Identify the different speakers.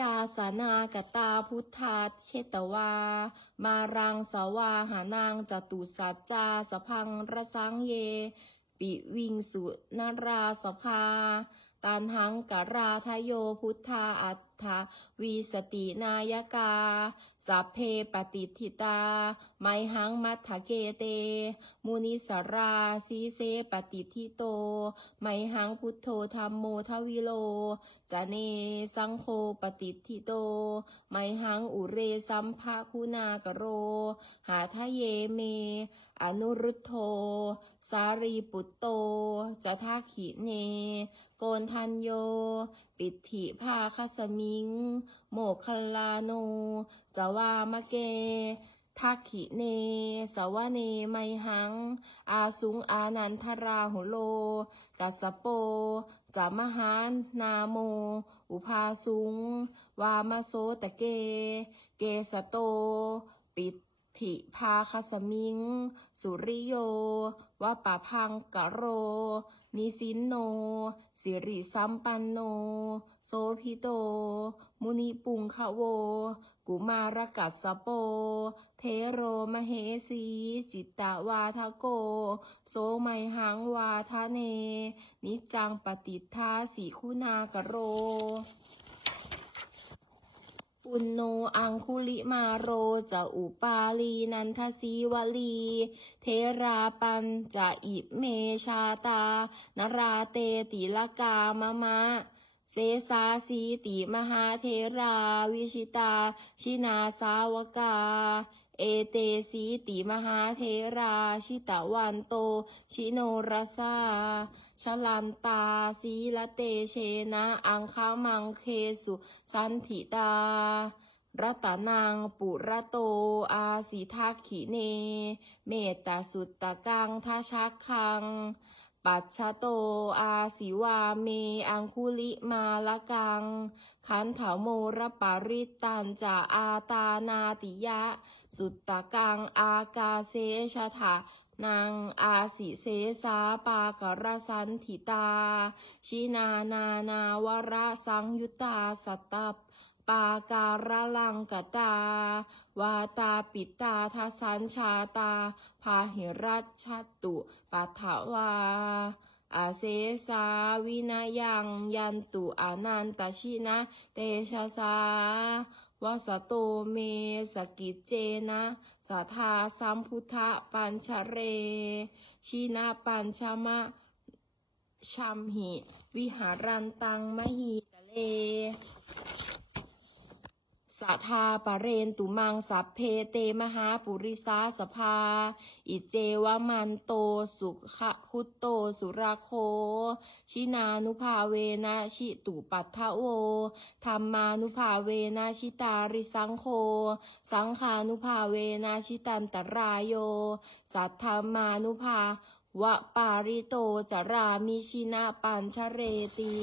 Speaker 1: ยาสนากตาพุทธาเชตวา มารังสวาหานางจตุสัจจาสพังระสังเย ปิวิงสุนราสภา ตันหังกราทโยพุทธาอั ฏฐวีสตินายกา สัพเพปฏิทิตา ไมหังมัทธเกเต มุนิสราสีเสปฏิทิโต ไมหังพุทโธธรรมโมทวิโล จะเนสังโฆปฏิทิโต ไมหังอุเรสัมภาคุณากโร หาทะเยเม อนุรุทโธ สารีปุตโต จะทาขิเน โกนทันโย ปิถิภาคสมิง โมคคัลาโนจวามะเกทักขิเน สวะเนไมหัง อาสุงอานันทราหุโล กัสโป จามหานนาโม อุภาสุง วามโสตะเก เกสโต ปิ ถิภาคสมิง สุริโยวะปะพังกะโร นิสินโน สิริสัมปันโน โสพิโต มุนิปุงคะโว กุมารกัสโป เทโรมเหสี จิตตวาทโก โสไมหังวาทะเน นิจจังปฏิทาสีคุณากะโร ปุณโนอังคุลิมาโรจะอุปาลีนันทศีวลี เทราปัญจะอิเมชาตา นราเตติลกามะมะเซสาสีติมหาเทราวิชิตา ชินาสาวกา เอเตสีติมหาเทราชิตวันโต ชิโนรสาชลันตาสีละเตเชนะอังคามังเคสุสันถิตารัตนังปุระโต อาสิทักขิเน เมตตาสุตตะกังทาชักคัง ปัจฉโตอาสิวาเม อังคุลิมาละกัง ขันถาโมระปาริตันจะอาตานาติยะ สุตตะกังอากาเซชะถะนางอาสิเสสาปากรสันถิตา ชินานานาวระสังยุตตาสัตต ปาการะลังกตาวาตาปิตาทัสัญชาตา พาหิรัชตุปัทวาอาเซสาวินายังยันตุอานันตชินะเตชะสาวาสโตเมสกิจเจนะสัทธาสัมพุทธปัญชเร ชินาปัญชมะชัมหิ วิหารันตังมหีตะเล สัทาปะเรนตุมังสัพเพเตมหาปุริสาสภา อิเจวมันโตสุขคุตโตสุราโค ชินานุภาเวนะชิตุปัททะโวธรรมานุภาเวนะชิตาริสังโฆสังขานุภาเวนะชิตันตรายโย สัทธามานุภาวะปาริโตจารามิชินะปัญชเรตี